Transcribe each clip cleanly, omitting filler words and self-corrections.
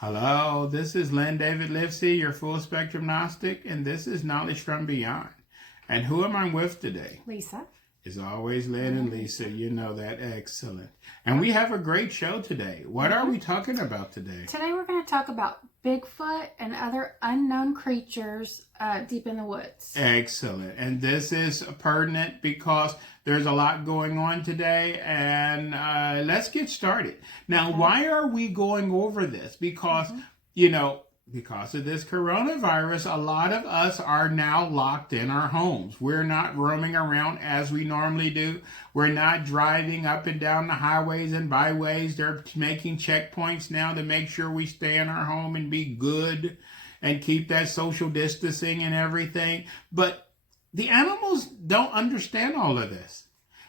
Hello, this is Lynn David Livsey, your full spectrum Gnostic, and this is Knowledge from Beyond. And who am I with today? Lisa. It's always Lynn and Lisa. You know that. Excellent. And we have a great show today. What are we talking about today? Today we're going to talk about Bigfoot and other unknown creatures deep in the woods. Excellent. And this is pertinent because there's a lot going on today. And let's get started. Now, why are we going over this? Because, because of this coronavirus, a lot of us are now locked in our homes. We're not roaming around as we normally do. We're not driving up and down the highways and byways. They're making checkpoints now to make sure we stay in our home and be good and keep that social distancing and everything. But the animals don't understand all of this.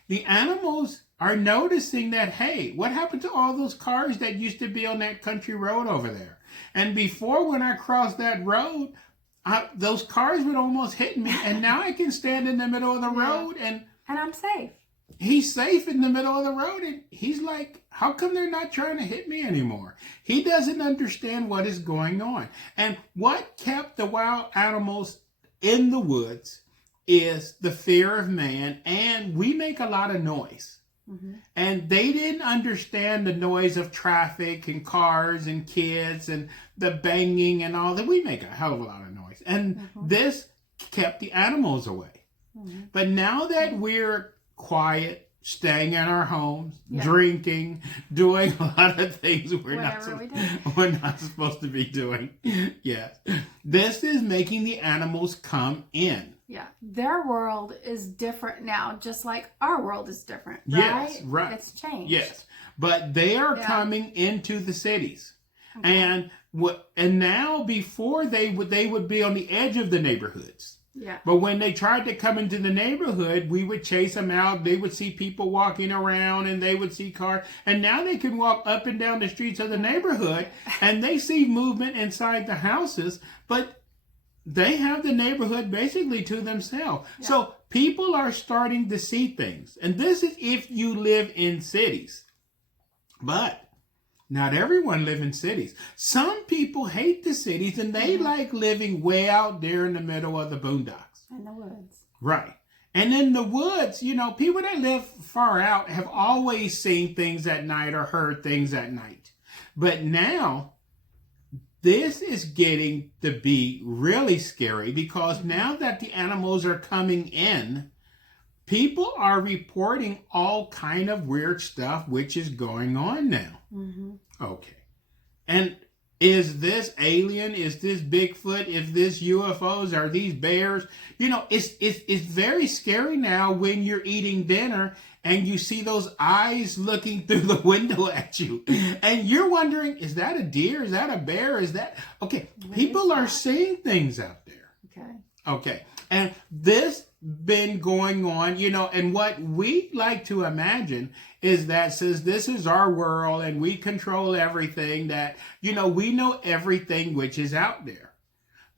The animals are noticing that, hey, what happened to all those cars that used to be on that country road over there? And before, when I crossed that road, those cars would almost hit me. And now I can stand in the middle of the road and I'm safe. He's safe in the middle of the road. And he's like, how come they're not trying to hit me anymore? He doesn't understand what is going on. And what kept the wild animals in the woods is the fear of man. And we make a lot of noise. Mm-hmm. And they didn't understand the noise of traffic and cars and kids and the banging and all that. We make a hell of a lot of noise. And this kept the animals away. Mm-hmm. But now that we're quiet, staying in our homes, drinking, doing a lot of things we're not supposed to be doing. Yes. This is making the animals come in. Yeah, their world is different now, just like our world is different, right? Yes, right. It's changed. Yes, but they are coming into the cities, and now before they would be on the edge of the neighborhoods. Yeah. But when they tried to come into the neighborhood, we would chase them out. They would see people walking around, and they would see cars. And now they can walk up and down the streets of the neighborhood, and they see movement inside the houses, but they have the neighborhood basically to themselves. Yeah. So people are starting to see things. And this is if you live in cities. But not everyone lives in cities. Some people hate the cities and they like living way out there in the middle of the boondocks. In the woods. Right. And in the woods, people that live far out have always seen things at night or heard things at night. But now this is getting to be really scary because now that the animals are coming in, people are reporting all kind of weird stuff which is going on now. Mm-hmm. Okay. And is this alien? Is this Bigfoot? Is this UFOs? Are these bears? It's very scary now when you're eating dinner and you see those eyes looking through the window at you. And you're wondering, is that a deer? Is that a bear? Is that... Okay, people are seeing things out there. Okay. And this been going on, and what we like to imagine is that since this is our world and we control everything, that, we know everything which is out there.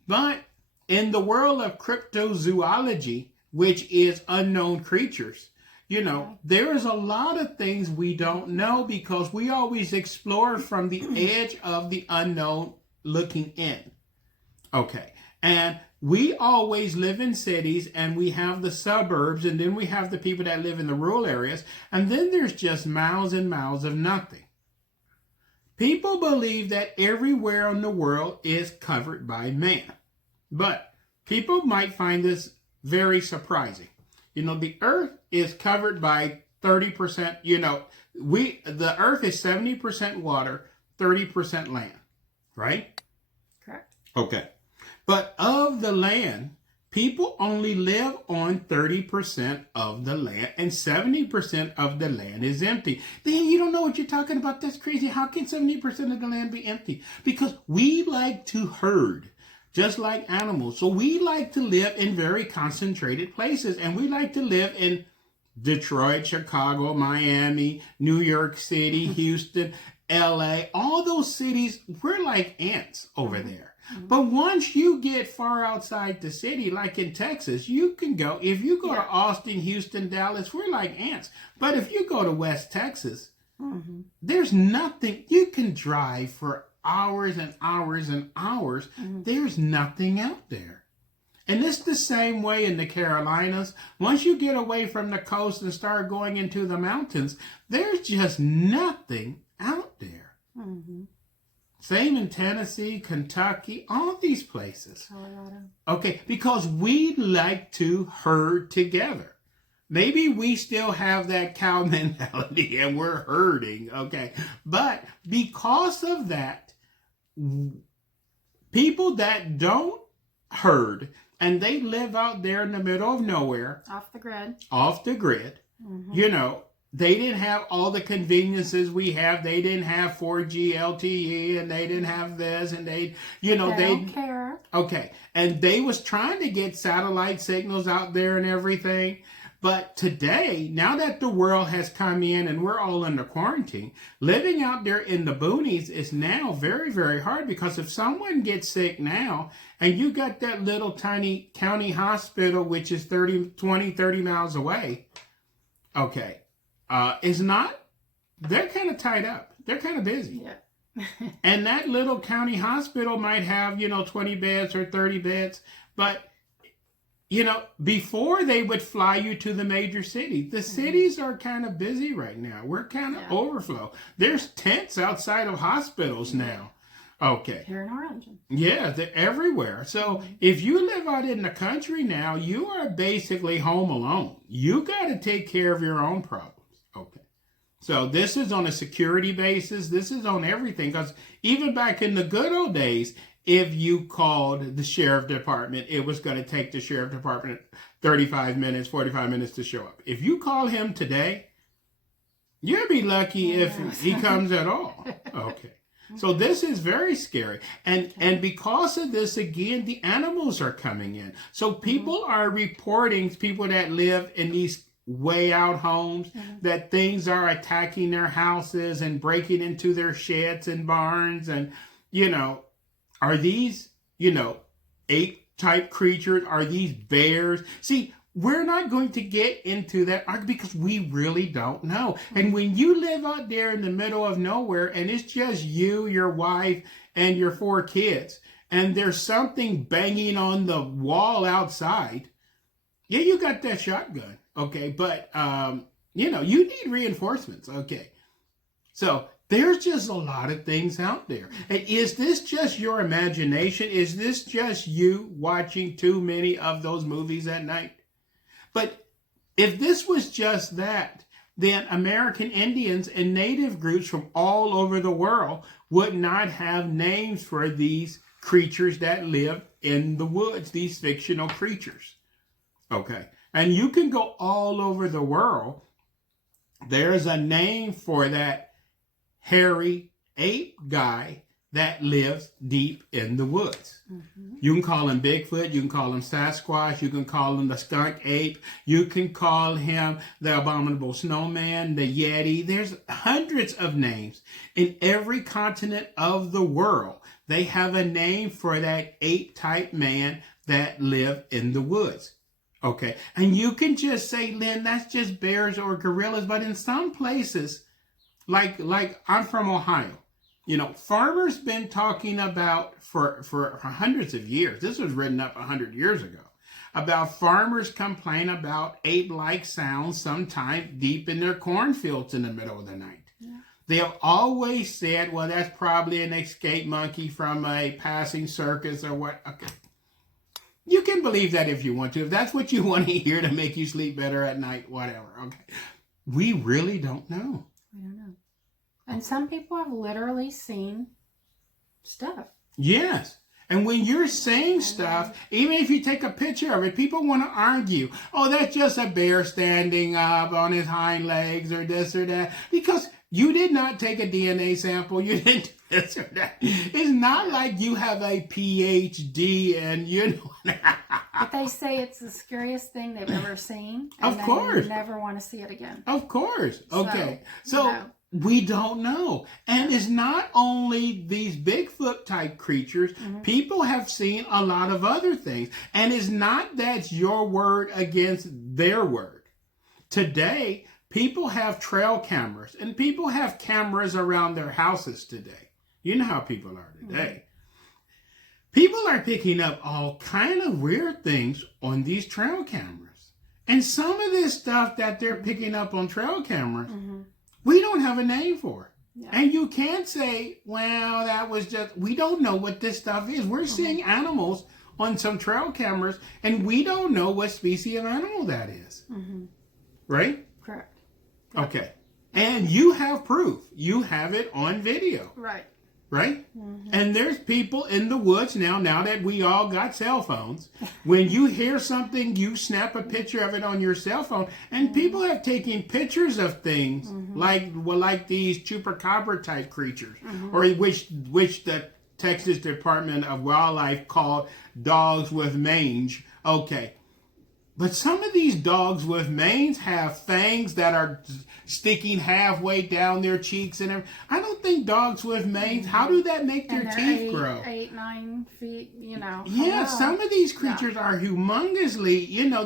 But in the world of cryptozoology, which is unknown creatures, there is a lot of things we don't know because we always explore from the edge of the unknown looking in. Okay. And we always live in cities and we have the suburbs and then we have the people that live in the rural areas. And then there's just miles and miles of nothing. People believe that everywhere in the world is covered by man. But people might find this very surprising. The earth is covered by 30%, the earth is 70% water, 30% land, right? Correct. Okay. But of the land, people only live on 30% of the land and 70% of the land is empty. Then you don't know what you're talking about. That's crazy. How can 70% of the land be empty? Because we like to herd. Just like animals. So we like to live in very concentrated places. And we like to live in Detroit, Chicago, Miami, New York City, Houston, LA. All those cities, we're like ants over there. But once you get far outside the city, like in Texas, you can go. If you go to Austin, Houston, Dallas, we're like ants. But if you go to West Texas, there's nothing. You can drive for hours and hours and hours, there's nothing out there. And it's the same way in the Carolinas. Once you get away from the coast and start going into the mountains, there's just nothing out there. Mm-hmm. Same in Tennessee, Kentucky, all these places. Colorado. Okay, because we like to herd together. Maybe we still have that cow mentality and we're herding, okay? But because of that, people that don't herd and they live out there in the middle of nowhere, off the grid, mm-hmm. You know, they didn't have all the conveniences we have. They didn't have 4G LTE and they didn't have this and they don't care. Okay, and they was trying to get satellite signals out there and everything. But today, now that the world has come in and we're all under quarantine, living out there in the boonies is now very, very hard, because if someone gets sick now and you got that little tiny county hospital, which is 30 miles away, okay, they're kind of tied up. They're kind of busy. Yeah. And that little county hospital might have, 20 beds or 30 beds, but before they would fly you to the major city. The cities are kind of busy right now. We're kind of overflow. There's tents outside of hospitals now. Okay. Here in Orange. Yeah, they're everywhere. So if you live out in the country now, you are basically home alone. You got to take care of your own problems. Okay. So this is on a security basis. This is on everything. Because even back in the good old days, if you called the sheriff department, it was going to take the sheriff department 35 minutes, 45 minutes to show up. If you call him today, you'll be lucky if he comes at all. Okay. So this is very scary. And because of this, again, the animals are coming in. So people are reporting, people that live in these way out homes, that things are attacking their houses and breaking into their sheds and barns. And, are these, ape-type creatures? Are these bears? See, we're not going to get into that because we really don't know. And when you live out there in the middle of nowhere and it's just you, your wife, and your 4 kids, and there's something banging on the wall outside, yeah, you got that shotgun, okay? But, you need reinforcements, okay? So there's just a lot of things out there. And is this just your imagination? Is this just you watching too many of those movies at night? But if this was just that, then American Indians and native groups from all over the world would not have names for these creatures that live in the woods, these fictional creatures. Okay. And you can go all over the world. There's a name for that hairy ape guy that lives deep in the woods. Mm-hmm. You can call him Bigfoot, you can call him Sasquatch, you can call him the skunk ape, you can call him the abominable snowman, the Yeti. There's hundreds of names. In every continent of the world, they have a name for that ape-type man that live in the woods. Okay, and you can just say, Lynn, that's just bears or gorillas, but in some places, like I'm from Ohio, farmers been talking about for hundreds of years. This was written up 100 years ago, about farmers complain about ape-like sounds sometime deep in their cornfields in the middle of the night. Yeah. They've always said, well, that's probably an escaped monkey from a passing circus or what. Okay. You can believe that if you want to. If that's what you want to hear to make you sleep better at night, whatever. Okay. We really don't know. We don't know. And some people have literally seen stuff. Yes. And when you're saying stuff, even if you take a picture of it, people want to argue. Oh, that's just a bear standing up on his hind legs or this or that. Because you did not take a DNA sample. You didn't do this or that. It's not like you have a PhD and But they say it's the scariest thing they've ever seen. And of course. They never want to see it again. Of course. Okay. So we don't know. And it's not only these Bigfoot type creatures. Mm-hmm. People have seen a lot of other things. And it's not that's your word against their word. Today, people have trail cameras and people have cameras around their houses today. You know how people are today. People are picking up all kind of weird things on these trail cameras. And some of this stuff that they're picking up on trail cameras, we don't have a name for. Yeah. And you can't say, well, that was just, we don't know what this stuff is. We're seeing animals on some trail cameras, and we don't know what species of animal that is. Right? Correct. Okay. And you have proof. You have it on video. Right. Right? And there's people in the woods now that we all got cell phones. When you hear something, you snap a picture of it on your cell phone. And people have taken pictures of things like these chupacabra type creatures, or which the Texas Department of Wildlife called dogs with mange. Okay. But some of these dogs with manes have fangs that are sticking halfway down their cheeks and everything. I don't think dogs with manes, how do that make their teeth grow? 8, 9 feet, you know. Yeah, some of these creatures are humongously, you know,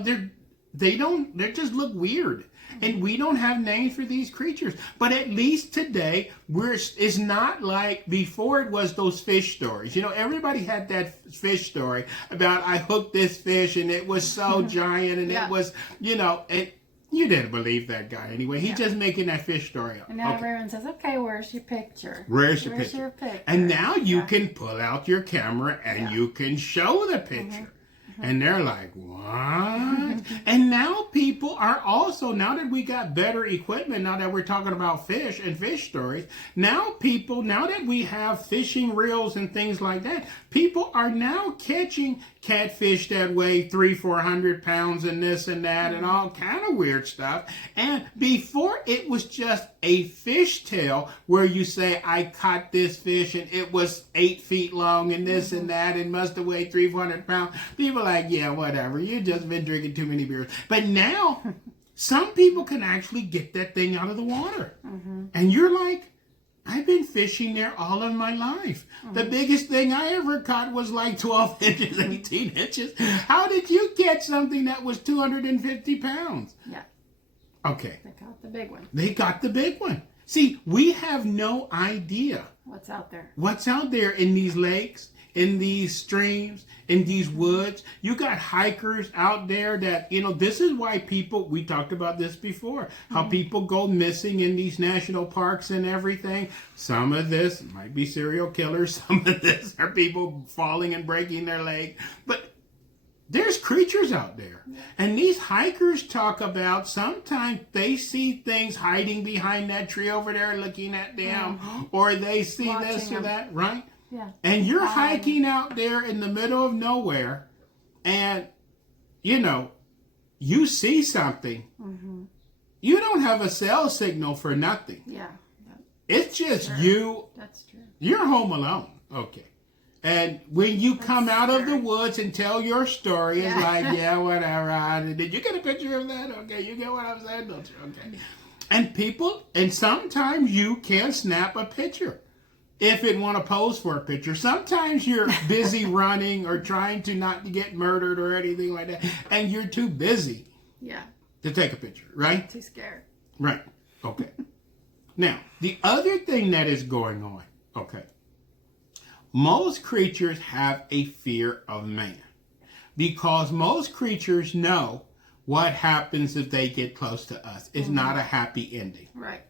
they just look weird. And we don't have names for these creatures. But at least today, it's not like before it was those fish stories. You know, everybody had that fish story about I hooked this fish and it was so giant and it was, you know, and you didn't believe that guy anyway. He's just making that fish story up. And now everyone says, okay, where's your picture? Where's your picture? And now you can pull out your camera and you can show the picture. And they're like, what? And now people are also, now that we got better equipment, now that we're talking about fish and fish stories, now that we have fishing reels and things like that, people are now catching catfish that weigh 300-400 pounds and this and that and all kind of weird stuff. And before it was just a fish tail where you say, I caught this fish and it was 8 feet long and this and that and must have weighed 300-400 pounds. People are like, yeah, whatever. You just been drinking too many beers. But now some people can actually get that thing out of the water. And you're like, I've been fishing there all of my life. The biggest thing I ever caught was like 12 inches, 18 inches. How did you catch something that was 250 pounds? Yeah. Okay. They got the big one. They got the big one. See, we have no idea. What's out there? What's out there in these lakes, in these streams, in these woods. You got hikers out there that, you know, this is why people, we talked about this before, how people go missing in these national parks and everything. Some of this might be serial killers. Some of this are people falling and breaking their leg. But there's creatures out there. And these hikers talk about sometimes they see things hiding behind that tree over there looking at them, or they see watching this or that, right? Yeah. And you're hiking out there in the middle of nowhere, and, you know, you see something. You don't have a cell signal for nothing. Yeah. It's just you. That's true. You're home alone. Okay. And when you come out of the woods and tell your story, it's like, yeah, whatever. Did you get a picture of that? Okay, you get what I'm saying, don't you? Okay. And people, and sometimes you can snap a picture if it want to pose for a picture. Sometimes you're busy running or trying to not get murdered or anything like that, and you're too busy to take a picture, right? Too scared. Right. Okay. Now, the other thing that is going on, okay, most creatures have a fear of man because most creatures know what happens if they get close to us. It's not a happy ending. Right.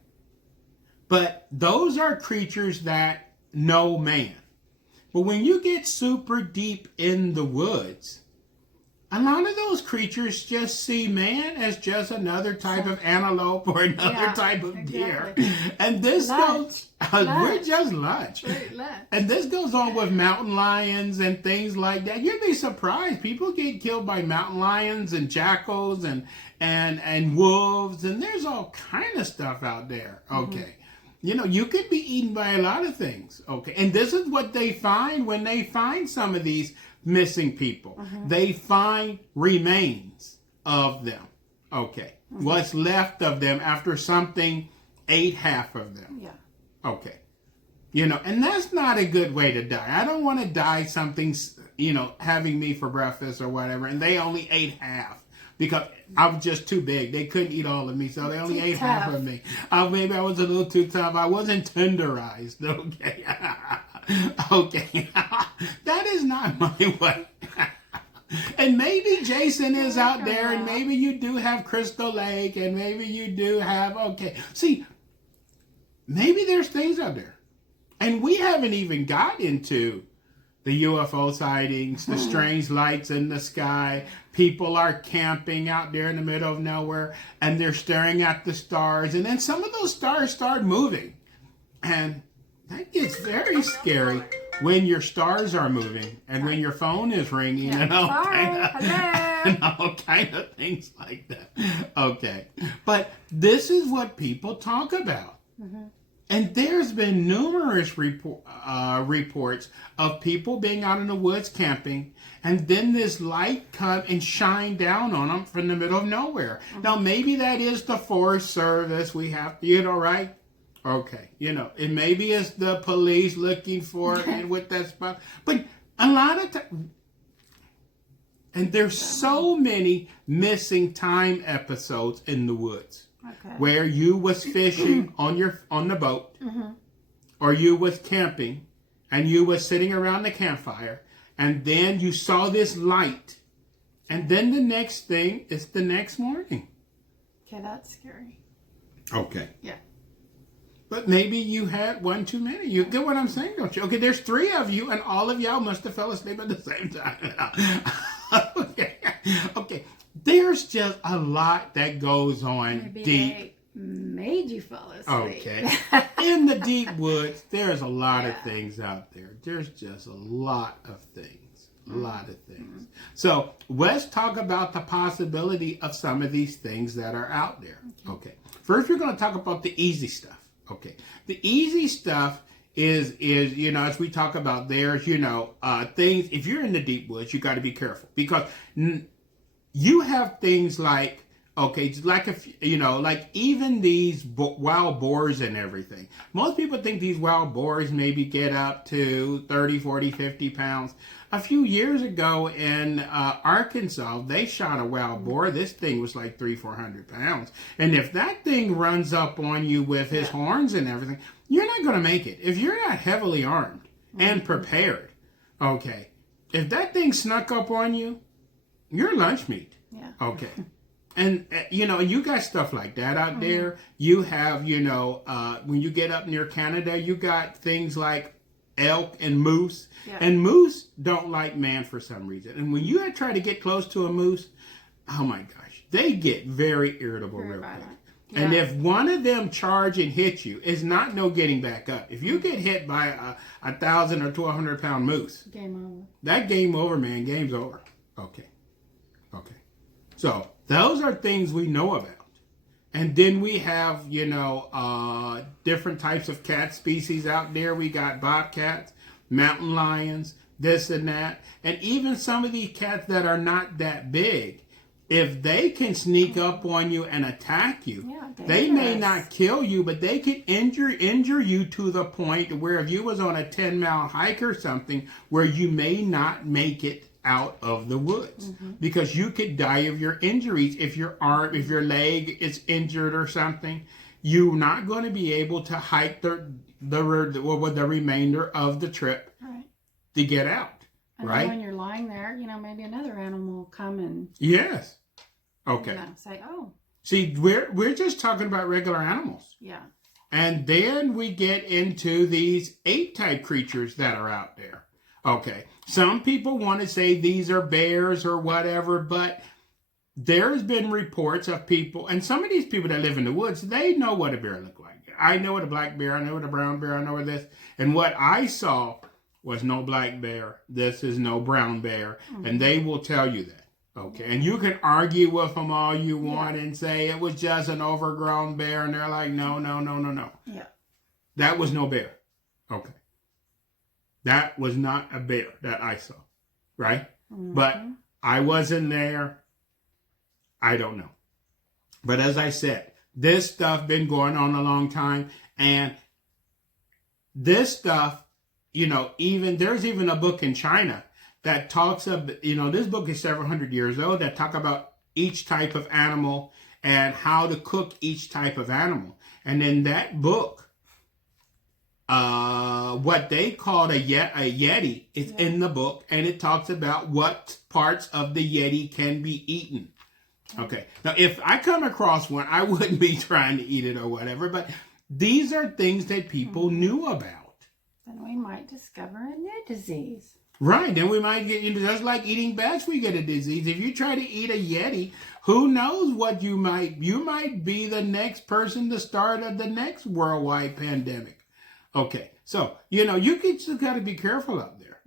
But those are creatures that know man. But when you get super deep in the woods, a lot of those creatures just see man as just another type of antelope or another type of deer. And this goes, we're just lunch. And this goes on with mountain lions and things like that. You'd be surprised. People get killed by mountain lions and jackals and wolves. And there's all kind of stuff out there. Okay. You know, you could be eaten by a lot of things. Okay. And this is what they find when they find some of these missing people. They find remains of them. Okay. What's left of them after something ate half of them. Yeah. Okay. You know, and that's not a good way to die. I don't want to die something, you know, having me for breakfast or whatever, and they only ate half. because I was just too big. They couldn't eat all of me, so they only ate half tough. of me. Maybe I was a little too tough. I wasn't tenderized. Okay. Okay. That is not my way. And maybe Jason is out there, and maybe you do have Crystal Lake, and maybe you do have, okay. See, maybe there's things out there. And we haven't even got into the UFO sightings, the strange lights in the sky. People are camping out there in the middle of nowhere, and they're staring at the stars. And then some of those stars start moving. And that gets very scary when your stars are moving and when your phone is ringing and all kind of things like that. Okay. But this is what people talk about. Mm-hmm. And there's been numerous reports of people being out in the woods camping, and then this light come and shine down on them from the middle of nowhere. Mm-hmm. Now, maybe that is the Forest Service. We have to, right? Okay, and maybe it's the police looking for it with that spot. But a lot of times, and there's so many missing time episodes in the woods. Okay. Where you was fishing on the boat, mm-hmm. or you was camping, and you was sitting around the campfire, and then you saw this light, and then the next thing is the next morning. Okay, that's scary. Okay. Yeah. But maybe you had one too many. You get what I'm saying, don't you? Okay, there's 3 of you, and all of y'all must have fell asleep at the same time. Okay. Okay. There's just a lot that goes on Maybe deep. They made you fall asleep. Okay. In the deep woods, there's a lot of things out there. There's just a lot of things. A lot of things. So let's talk about the possibility of some of these things that are out there. Okay. First, we're going to talk about the easy stuff. Okay. The easy stuff is as we talk about, there's things. If you're in the deep woods, you got to be careful, because you have things like, like like even these wild boars and everything. Most people think these wild boars maybe get up to 30, 40, 50 pounds. A few years ago in Arkansas, they shot a wild boar. This thing was like 300-400 pounds. And if that thing runs up on you with his horns and everything, you're not going to make it. If you're not heavily armed and prepared, okay, if that thing snuck up on you, you're lunch meat. Yeah. Okay. And, you got stuff like that out there. You have, when you get up near Canada, you got things like elk and moose. Yeah. And moose don't like man for some reason. And when you try to get close to a moose, oh my gosh, they get very irritable real quick. Yeah. And if one of them charge and hit you, it's not no getting back up. If you get hit by a 1,000 or 1,200 pound moose, game over. That game over, man. Game's over. Okay. Okay. So those are things we know about. And then we have, different types of cat species out there. We got bobcats, mountain lions, this and that. And even some of these cats that are not that big, if they can sneak up on you and attack you, they may not kill you, but they can injure you to the point where if you was on a 10-mile hike or something, where you may not make it out of the woods, because you could die of your injuries. If your arm, if your leg is injured or something, you're not going to be able to hike the remainder of the trip to get out. And then when you're lying there, maybe another animal will come and yes, okay, say, oh. See, we're just talking about regular animals. Yeah. And then we get into these ape-type creatures that are out there. Okay, some people want to say these are bears or whatever, but there's been reports of people, and some of these people that live in the woods, they know what a bear looks like. I know what a black bear, I know what a brown bear, I know what this, and what I saw was no black bear. This is no brown bear, and they will tell you that. Okay, and you can argue with them all you want and say it was just an overgrown bear, and they're like, no. Yeah. That was no bear. Okay. That was not a bear that I saw, right? But I wasn't there. I don't know. But as I said, this stuff been going on a long time. And this stuff, there's even a book in China that talks of, this book is several hundred years old, that talk about each type of animal and how to cook each type of animal. And in that book, what they called a Yeti is in the book, and it talks about what parts of the Yeti can be eaten. Okay. Now, if I come across one, I wouldn't be trying to eat it or whatever, but these are things that people knew about. Then we might discover a new disease. Right. Then we might get, just like eating bats, we get a disease. If you try to eat a Yeti, who knows what you might be the next person to start of the next worldwide pandemic. Okay. So, you just got to be careful out there.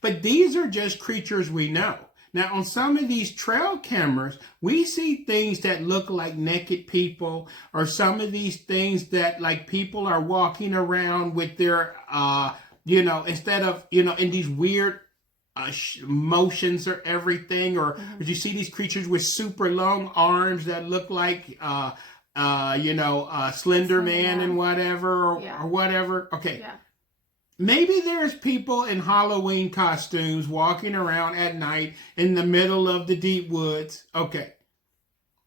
But these are just creatures we know. Now, on some of these trail cameras, we see things that look like naked people, or some of these things that like people are walking around with their, instead of, in these weird motions or everything, or you see these creatures with super long arms that look like, Slender Man and whatever, or whatever. Okay. Yeah. Maybe there's people in Halloween costumes walking around at night in the middle of the deep woods. Okay.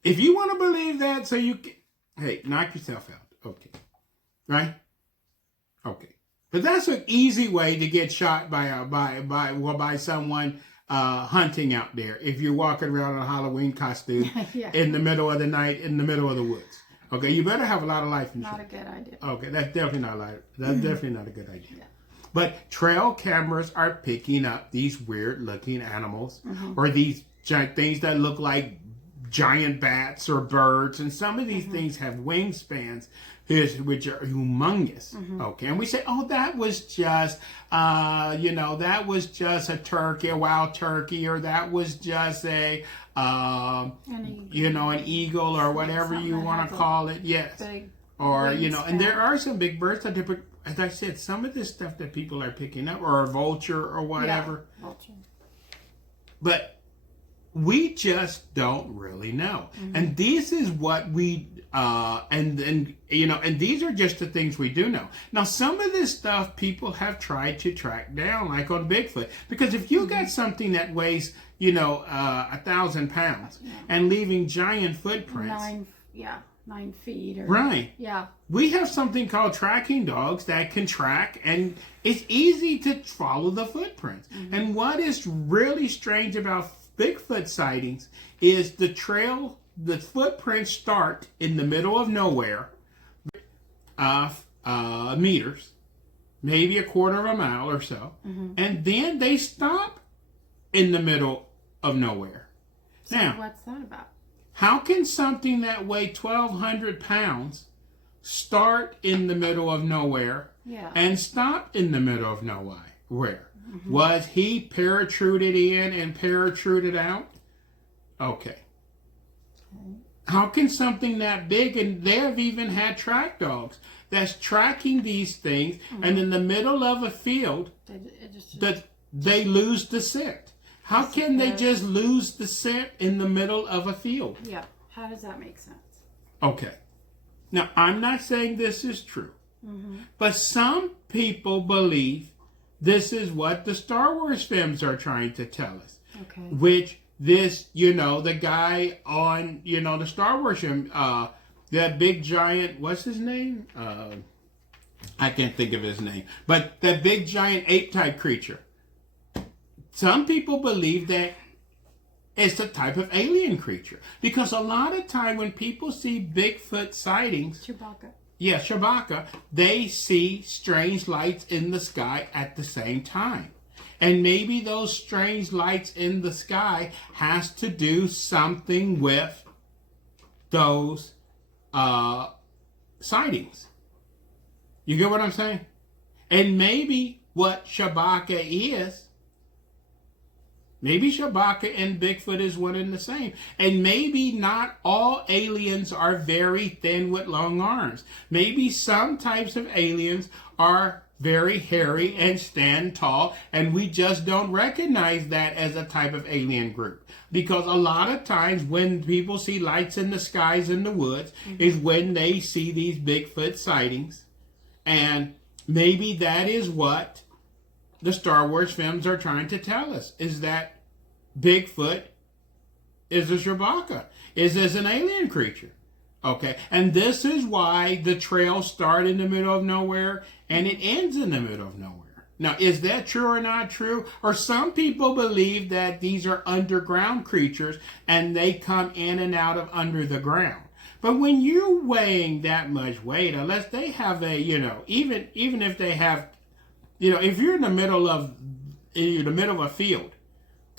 If you want to believe that, so you can, hey, knock yourself out. Okay. Right? Okay. But that's an easy way to get shot by someone hunting out there. If you're walking around in a Halloween costume in the middle of the night, in the middle of the woods. Okay, you better have a lot of life insurance. Not a good idea. Okay, that's definitely not a good idea. Yeah. But trail cameras are picking up these weird looking animals, or these giant things that look like giant bats or birds, and some of these things have wingspans which are humongous. Okay, and we say, oh, that was just a turkey, a wild turkey, or that was just an eagle, or whatever you want to call it. Yes. Or, and there are some big birds that but as I said, some of this stuff that people are picking up, or a vulture or whatever. Yeah, vulture. But we just don't really know. And this is what we, and these are just the things we do know. Now, some of this stuff people have tried to track down, like on Bigfoot. Because if you got something that weighs, 1,000 pounds and leaving giant footprints. 9 feet. Right. Yeah. We have something called tracking dogs that can track, and it's easy to follow the footprints. And what is really strange about Bigfoot sightings is the footprints start in the middle of nowhere, meters, maybe a quarter of a mile or so, and then they stop in the middle of nowhere. So now, what's that about? How can something that weighed 1,200 pounds start in the middle of nowhere and stop in the middle of nowhere? Where? Was he parachuted in and parachuted out? Okay. How can something that big, and they have even had track dogs that's tracking these things, and in the middle of a field, that they lose the scent? How can they just lose the scent in the middle of a field? Yeah. How does that make sense? Okay. Now, I'm not saying this is true, but some people believe this is what the Star Wars films are trying to tell us. Okay. Which this, the guy on, the Star Wars film, that big giant, what's his name? I can't think of his name. But that big giant ape-type creature. Some people believe that it's a type of alien creature. Because a lot of time when people see Bigfoot sightings... Chewbacca, they see strange lights in the sky at the same time. And maybe those strange lights in the sky has to do something with those sightings. You get what I'm saying? And maybe what Chewbacca is, maybe Chewbacca and Bigfoot is one and the same. And maybe not all aliens are very thin with long arms. Maybe some types of aliens are very hairy and stand tall, and we just don't recognize that as a type of alien group. Because a lot of times when people see lights in the skies in the woods is when they see these Bigfoot sightings. And maybe that is what the Star Wars films are trying to tell us, is that Bigfoot Is this Chewbacca? Is this an alien creature? Okay, and this is why the trails start in the middle of nowhere and it ends in the middle of nowhere. Now, is that true or not true? Or some people believe that these are underground creatures and they come in and out of under the ground. But when you're weighing that much weight, unless they have a, even if they have, if you're in the middle of a field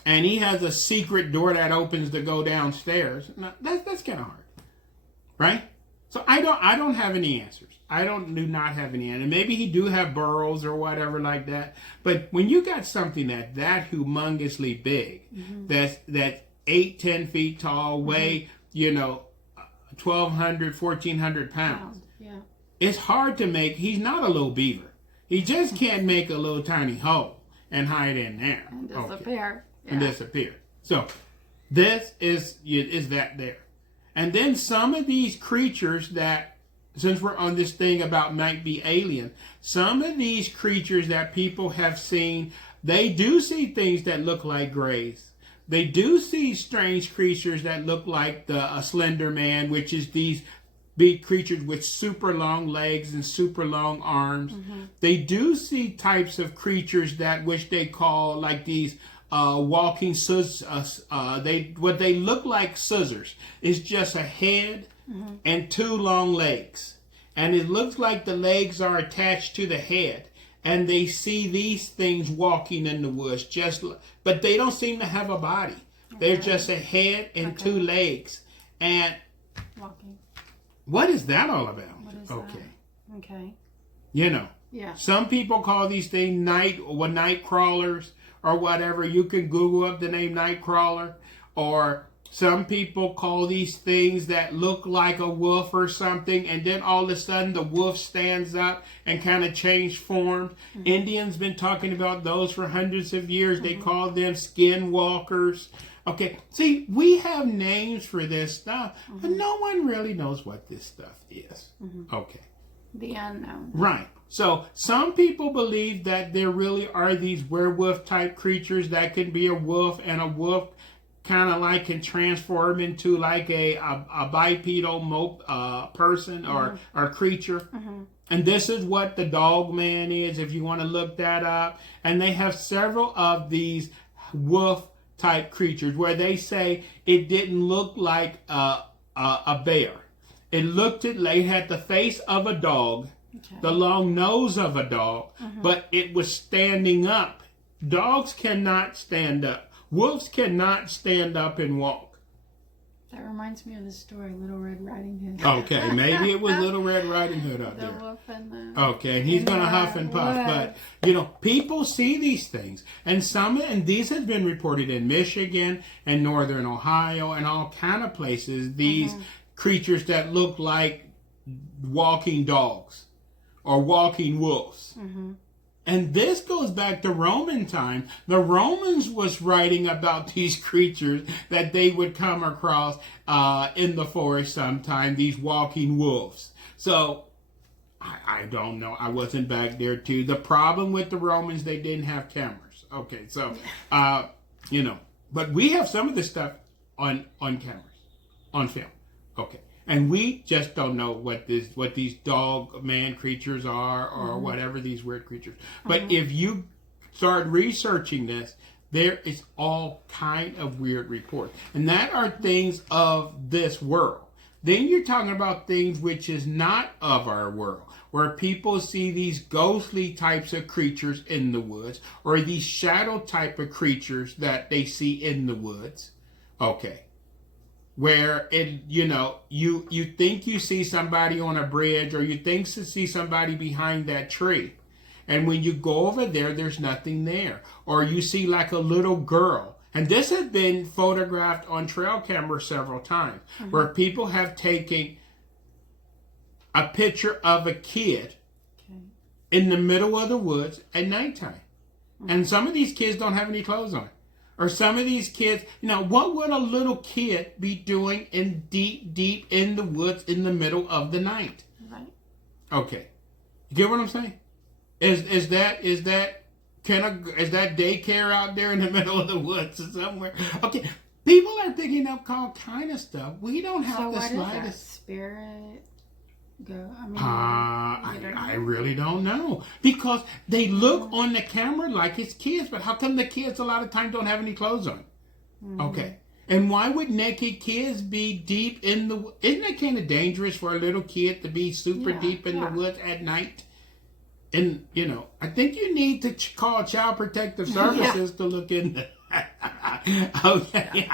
and he has a secret door that opens to go downstairs, that's kind of hard. Right? So I don't have any answers. Do not have any answers. Maybe he do have burrows or whatever like that. But when you got something that humongously big, that's 8-10 feet tall, weigh 1,200, 1,400 pounds. Yeah. It's hard to make. He's not a little beaver. He just can't make a little tiny hole and hide in there and disappear. Okay. And disappear. So this is that there. And then some of these creatures that, since we're on this thing about might be alien, some of these creatures that people have seen, they do see things that look like grays. They do see strange creatures that look like a Slender Man, which is these big creatures with super long legs and super long arms. They do see types of creatures which they call like these walking scissors. What they look like scissors is just a head and two long legs, and it looks like the legs are attached to the head. And they see these things walking in the woods, but they don't seem to have a body. They're just a head and two legs. And walking. What is that all about? What is that? Okay. Yeah. Some people call these things night crawlers or whatever. You can Google up the name night crawler. Or some people call these things that look like a wolf or something, and then all of a sudden the wolf stands up and kind of change form. Indians been talking about those for hundreds of years. They call them skinwalkers. Okay, see, we have names for this stuff, but no one really knows what this stuff is. Okay. The unknown. Right. So some people believe that there really are these werewolf type creatures that can be a wolf, and a wolf kind of like can transform into like a bipedal person or creature. And this is what the dog man is, if you want to look that up. And they have several of these wolf type creatures where they say it didn't look like a bear. It had the face of a dog, the long nose of a dog, but it was standing up. Dogs cannot stand up. Wolves cannot stand up and walk. That reminds me of the story, Little Red Riding Hood. Okay, maybe it was Little Red Riding Hood out there. The wolf and the... Okay, and he's going to huff and puff. But, people see these things. And these have been reported in Michigan and northern Ohio and all kind of places. These creatures that look like walking dogs or walking wolves. And this goes back to Roman time. The Romans was writing about these creatures that they would come across in the forest sometime, these walking wolves. So, I don't know. I wasn't back there too. The problem with the Romans, they didn't have cameras. Okay, so, but we have some of this stuff on cameras, on film. Okay. And we just don't know what these dog man creatures are or whatever these weird creatures. But if you start researching this, there is all kind of weird reports. And that are things of this world. Then you're talking about things which is not of our world, where people see these ghostly types of creatures in the woods, or these shadow type of creatures that they see in the woods. Okay. Where you think you see somebody on a bridge, or you think to see somebody behind that tree, and when you go over there, there's nothing there, or you see like a little girl. And this has been photographed on trail camera several times, where people have taken a picture of a kid in the middle of the woods at nighttime, and some of these kids don't have any clothes on. Or some of these kids, what would a little kid be doing in deep in the woods in the middle of the night? Right. Okay. You get what I'm saying? Is that daycare out there in the middle of the woods or somewhere? Okay. People are picking up all kind of stuff. We don't have So the what is that? slightest. Spirit go? I mean, I really don't know, because they look on the camera like it's kids, but how come the kids a lot of times don't have any clothes on? Okay. And why would naked kids be deep in the... Isn't it kind of dangerous for a little kid to be super deep in the woods at night? And, you know, I think you need to call Child Protective Services to look into okay.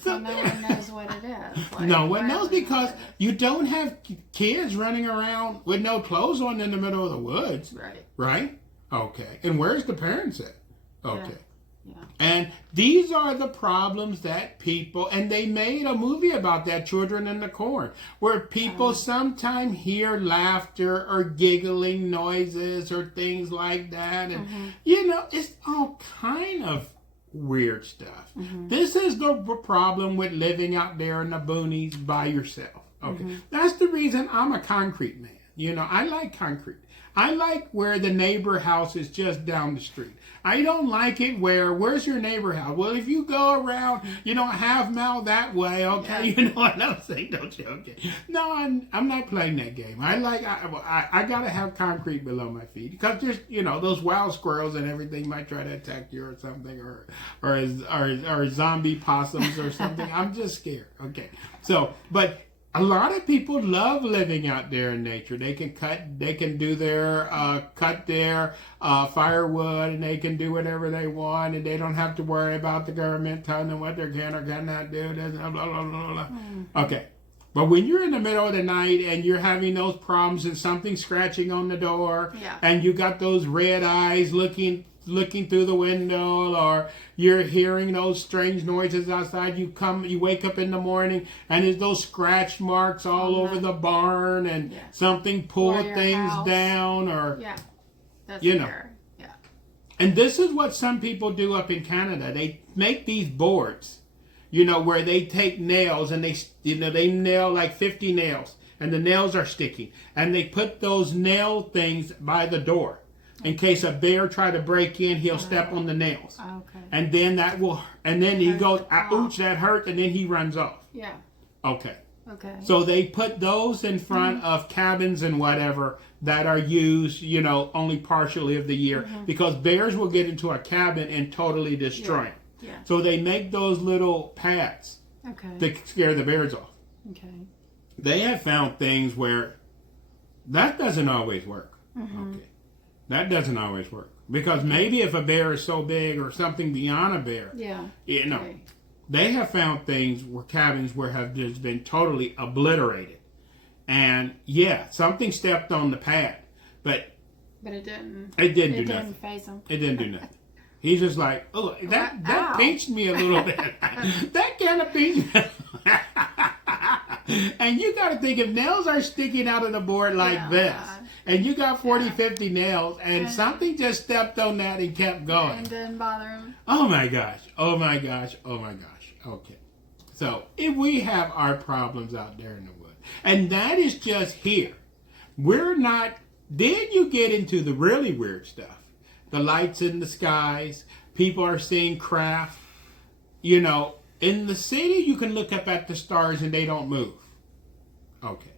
So no one knows what it is. Like, no one knows, because you don't have kids running around with no clothes on in the middle of the woods. Right. Right? Okay. And where's the parents at? Okay. Yeah. And these are the problems that people, and they made a movie about that, Children in the Corn, where people sometimes hear laughter or giggling noises or things like that. And, you know, it's all kind of weird stuff. This is the problem with living out there in the boonies by yourself. Okay. That's the reason I'm a concrete man. You know, I like concrete. I like where the neighbor house is just down the street. I don't like it where's your neighbor house? Well, if you go around, you know, half mile that way, okay, you know what I'm saying, don't you? Okay. No, I'm not playing that game. I gotta have concrete below my feet, because there's, you know, those wild squirrels and everything might try to attack you or something, or zombie possums or something. I'm just scared. Okay. So, but a lot of people love living out there in nature. They can cut their firewood, and they can do whatever they want, and they don't have to worry about the government telling them what they can or cannot do. Blah, blah, blah, blah. Okay. But when you're in the middle of the night and you're having those problems and something's scratching on the door, and you got those red eyes looking through the window, or you're hearing those strange noises outside, you wake up in the morning and there's those scratch marks all over the barn, and something pulled things down, or that's you know. fair. And this is what some people do up in Canada. They make these boards, you know, where they take nails and they nail like 50 nails, and the nails are sticking, and they put those nail things by the door. In case a bear try to break in, he'll step on the nails. Okay. And then he goes, ouch, that hurt, and then he runs off. Yeah. Okay. Okay. So they put those in front of cabins and whatever that are used, you know, only partially of the year, because bears will get into a cabin and totally destroy it. Yeah. So they make those little pads to scare the bears off. Okay. They have found things where that doesn't always work. Okay. That doesn't always work, because maybe if a bear is so big or something beyond a bear, you know, they have found things where cabins where have just been totally obliterated, and something stepped on the pad, but it didn't. It didn't do It nothing. didn't faze him. It didn't do nothing. He's just like, oh, that pinched me a little bit. That kind of pinched me. And you got to think, if nails are sticking out of the board like this, and you got 40, 50 nails, and something just stepped on that and kept going. And didn't bother him. Oh my gosh. Oh my gosh. Oh my gosh. Okay. So, if we have our problems out there in the woods, and that is just here. We're not, then you get into the really weird stuff. The lights in the skies. People are seeing craft. You know, in the city, you can look up at the stars and they don't move. Okay.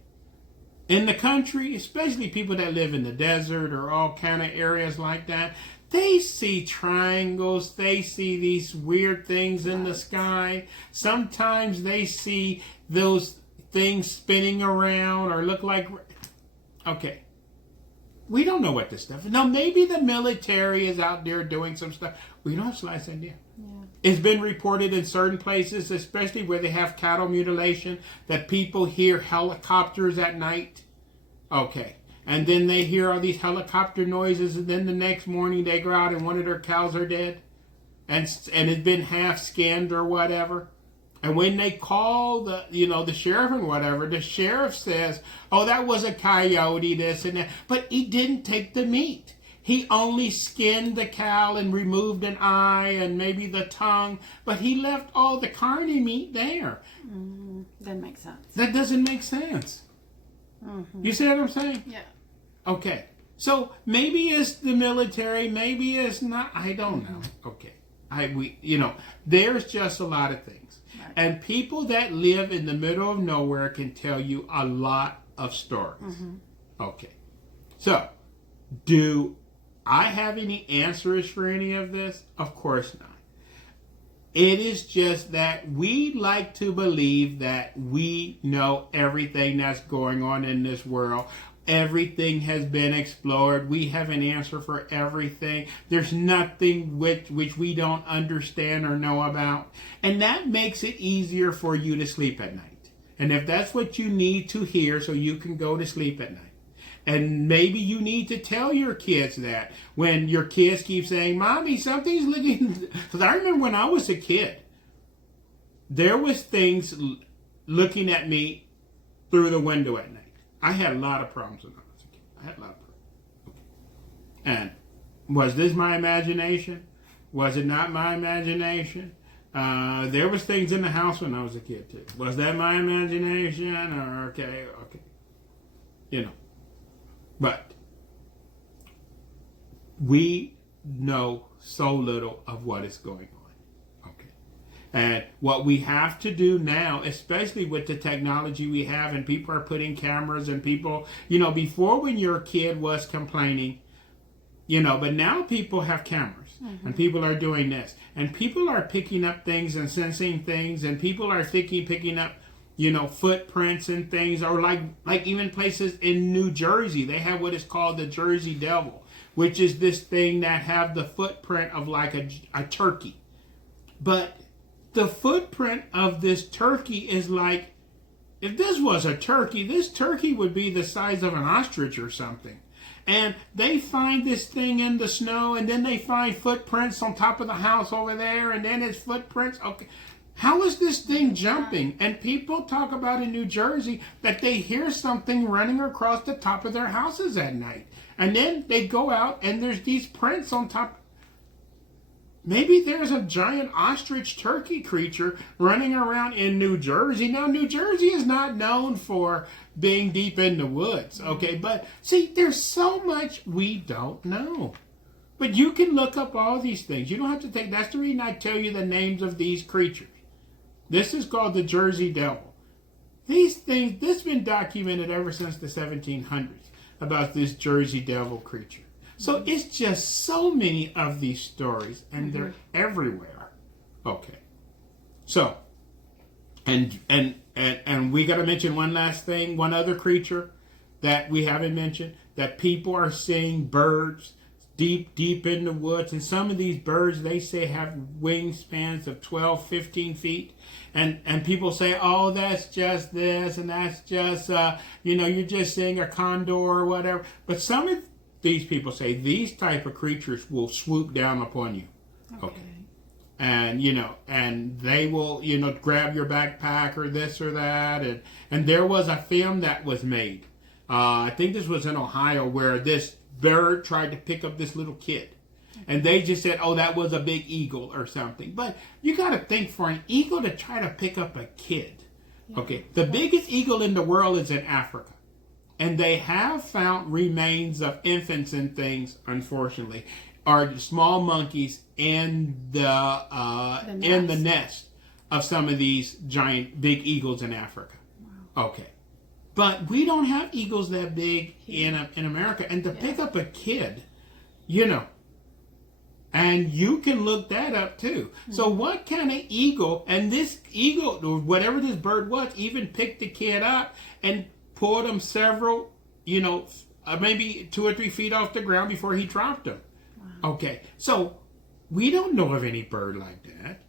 In the country, especially people that live in the desert or all kind of areas like that, they see triangles. They see these weird things in the sky. Sometimes they see those things spinning around or look like... Okay. We don't know what this stuff is. Now, maybe the military is out there doing some stuff. We don't have the slightest idea. It's been reported in certain places, especially where they have cattle mutilation, that people hear helicopters at night. Okay. And then they hear all these helicopter noises, and then the next morning they go out and one of their cows are dead. And it's been half skinned or whatever. And when they call the sheriff and whatever, the sheriff says, oh, that was a coyote, this and that. But he didn't take the meat. He only skinned the cow and removed an eye and maybe the tongue. But he left all the carny meat there. Doesn't make sense. That doesn't make sense. You see what I'm saying? Yeah. Okay. So maybe it's the military, maybe it's not. I don't know. Okay. There's just a lot of things. Right. And people that live in the middle of nowhere can tell you a lot of stories. Mm-hmm. Okay. So, do I have any answers for any of this? Of course not. It is just that we like to believe that we know everything that's going on in this world. Everything has been explored. We have an answer for everything. There's nothing which we don't understand or know about. And that makes it easier for you to sleep at night. And if that's what you need to hear so you can go to sleep at night. And maybe you need to tell your kids that when your kids keep saying, Mommy, something's looking... Because I remember when I was a kid, there was things looking at me through the window at night. I had a lot of problems when I was a kid. I had a lot of problems. And was this my imagination? Was it not my imagination? There was things in the house when I was a kid too. Was that my imagination? Or okay. But we know so little of what is going on. Okay. And what we have to do now, especially with the technology we have, and people are putting cameras and people, before when your kid was complaining, but now people have cameras. Mm-hmm. And people are doing this. And people are picking up things and sensing things, and people are picking up footprints and things, or like even places in New Jersey, they have what is called the Jersey Devil, which is this thing that have the footprint of like a turkey. But the footprint of this turkey is like, if this was a turkey, this turkey would be the size of an ostrich or something. And they find this thing in the snow, and then they find footprints on top of the house over there, and then it's footprints. Okay. How is this thing jumping? And people talk about in New Jersey that they hear something running across the top of their houses at night. And then they go out and there's these prints on top. Maybe there's a giant ostrich turkey creature running around in New Jersey. Now, New Jersey is not known for being deep in the woods, okay? But see, there's so much we don't know. But you can look up all these things. You don't have to take, that's the reason I tell you the names of these creatures. This is called the Jersey Devil. These things, this has been documented ever since the 1700s about this Jersey Devil creature. So it's just so many of these stories, and they're everywhere. Okay. So, and we got to mention one last thing, one other creature that we haven't mentioned, that people are seeing birds deep in the woods, and some of these birds, they say, have wingspans of 12, 15 feet, and people say, oh, that's just this, and that's just, you're just seeing a condor or whatever. But some of these people say these type of creatures will swoop down upon you. Okay. And, and they will, grab your backpack or this or that, and there was a film that was made. I think this was in Ohio, where this bird tried to pick up this little kid. And they just said, oh, that was a big eagle or something. But you got to think, for an eagle to try to pick up a kid. Yeah. Okay, the biggest eagle in the world is in Africa. And they have found remains of infants and things, unfortunately, or small monkeys in the nest of some of these giant big eagles in Africa. Wow. Okay. But we don't have eagles that big in America. And to pick up a kid, and you can look that up too. Mm-hmm. So what kind of eagle, and this eagle, or whatever this bird was, even picked the kid up and pulled him several, maybe 2 or 3 feet off the ground before he dropped him. Wow. Okay, so we don't know of any bird like that.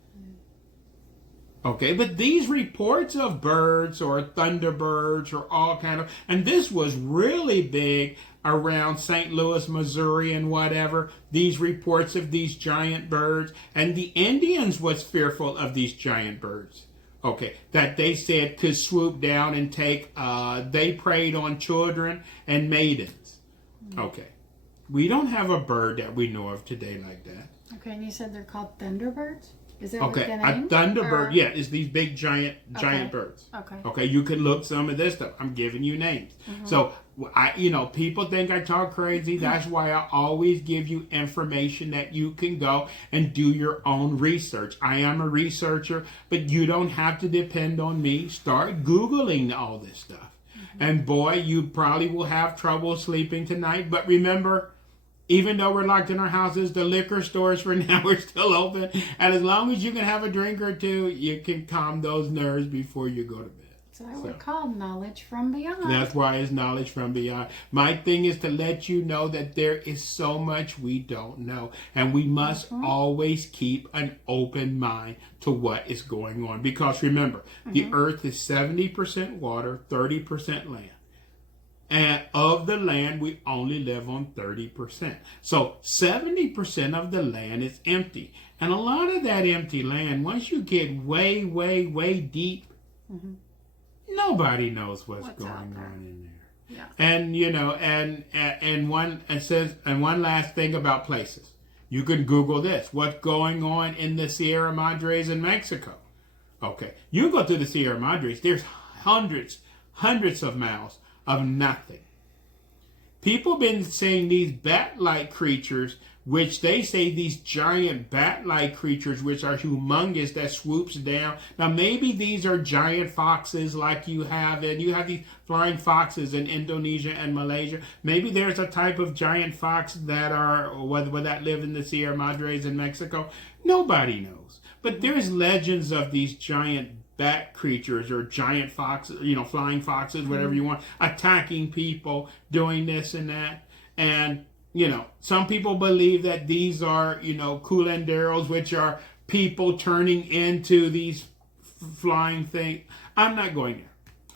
Okay, but these reports of birds or thunderbirds or all kind of, and this was really big around St. Louis, Missouri and whatever, these reports of these giant birds, and the Indians was fearful of these giant birds. Okay, that they said could swoop down and take, they preyed on children and maidens. Okay, we don't have a bird that we know of today like that. Okay, and you said they're called thunderbirds? Is there Okay, like a name? a thunderbird, Or- yeah, is these big giant Okay. birds. Okay. Okay, you can look some of this stuff. I'm giving you names. So people think I talk crazy. That's why I always give you information that you can go and do your own research. I am a researcher, but you don't have to depend on me. Start Googling all this stuff. And boy, you probably will have trouble sleeping tonight. But remember, even though we're locked in our houses, the liquor stores for now are still open. And as long as you can have a drink or two, you can calm those nerves before you go to bed. So I would call knowledge from beyond. That's why it's knowledge from beyond. My thing is to let you know that there is so much we don't know. And we must always keep an open mind to what is going on. Because remember, the earth is 70% water, 30% land. And of the land, we only live on 30%. So 70% of the land is empty. And a lot of that empty land, once you get way, way, way deep, nobody knows what's going on in there. Yeah. And and one last thing about places. You can Google this. What's going on in the Sierra Madres in Mexico? Okay. You go to the Sierra Madres, there's hundreds of miles of nothing. People been saying these bat-like creatures, which they say these giant bat-like creatures, which are humongous, that swoops down. Now maybe these are giant foxes like you have these flying foxes in Indonesia and Malaysia. Maybe there's a type of giant fox that live in the Sierra Madres in Mexico. Nobody knows. But there's legends of these giant bat creatures or giant foxes, flying foxes, whatever you want, attacking people, doing this and that. And, some people believe that these are, curanderos, which are people turning into these flying things. I'm not going there.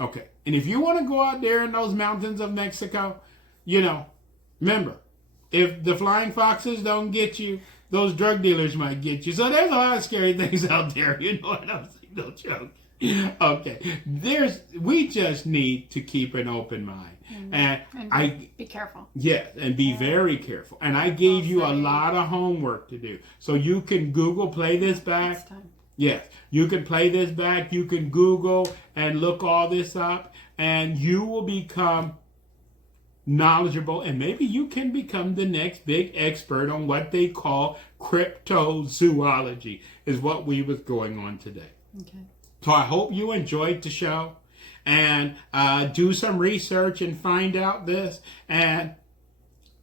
Okay. And if you want to go out there in those mountains of Mexico, remember, if the flying foxes don't get you, those drug dealers might get you. So there's a lot of scary things out there. You know what I'm saying? No joke. Okay. We just need to keep an open mind. And be careful. Yes, and be very careful. And I gave you a lot of homework to do. So you can Google, play this back. Next time. Yes, you can play this back. You can Google and look all this up. And you will become knowledgeable. And maybe you can become the next big expert on what they call cryptozoology, is what we was going on today. Okay. So I hope you enjoyed the show, and do some research and find out this. And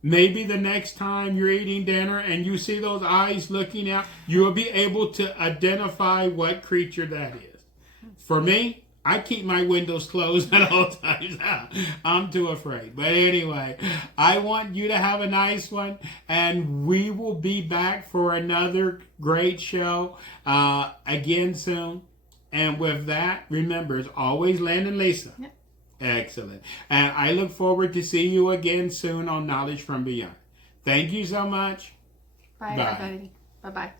maybe the next time you're eating dinner and you see those eyes looking out, you will be able to identify what creature that is. For me, I keep my windows closed at all times. I'm too afraid. But anyway, I want you to have a nice one. And we will be back for another great show again soon. And with that, remember, it's always Lynn and Lisa. Yep. Excellent. And I look forward to seeing you again soon on Knowledge from Beyond. Thank you so much. Bye, everybody. Bye-bye.